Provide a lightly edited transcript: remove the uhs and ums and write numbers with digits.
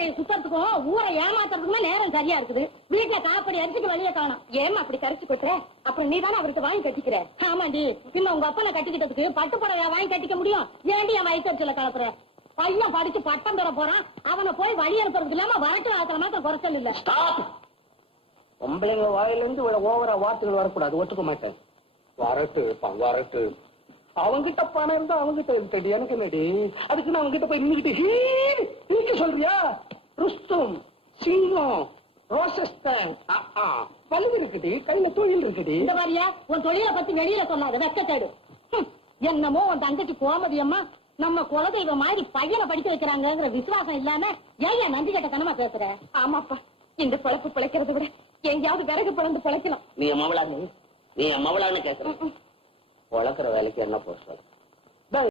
பேட்டையை சுத்தறதுக்கும் ஊரை ஏமாத்துறதுக்குமே நேரம் சரியா இருக்குது. வீட்டுல காப்படி அரிசிக்கு வழிய காணும். ஏமா அப்படி கரைச்சு கொட்டுற? அப்புறம் நீ தானே அவருக்கு வாங்கி கட்டிக்கிற. ஆமாண்டி, பின்ன உங்க அப்பனை கட்டிக்கிட்டதுக்கு பட்டு புடவை வாங்கி கட்டிக்க முடியும்? ஏண்டி என் வயிற்றுல கலப்புற? பையன் படிச்சு பட்டம் பெற போறான், அவனை போய் வழி அனுப்புறதுக்கு இல்லாம வரட்டு ஆக்கிற மாத்திரம் குறைச்சல் இல்ல. பொம்பளைங்க வாயிலிருந்து ஓவரா வார்த்தைகள் வரக்கூடாது, ஒத்துக்க மாட்டேன். வரட்டு வரட்டு. அவங்கிட்ட பணம் இருந்தா அவங்கிட்ட இருக்கடி, எனக்கு என்னடி? அதுக்கு நான் அவங்கிட்ட போய் நின்னுக்கிட்டு சொல்றியா? ருஸ்தும், சிங்கம், ரோசஸ்தான் பல்லு இருக்குடி, கையில தொழில் இருக்குடி. இந்த மாதிரியா உன் தொழிலை பத்தி வெளியில சொல்லாத, வெக்கத்தேடு. என்னமோ உன் தங்கச்சி கோமதி அம்மா நம்ம குலதெய்வம் மாதிரி பையனை படிக்க வைக்கிறாங்கிற விசுவாசம் இல்லாம ஏன் நன்றி கட்ட கனமா பேசுற? ஆமாப்பா, இந்த பிழைப்பு பிழைக்கிறத விட எங்கேயாவது விறகு பிறந்து பிழைக்கலாம். நீ என் மவளான்னு கேட்கற, வளர்க்குற வேலைக்கு என்ன போற?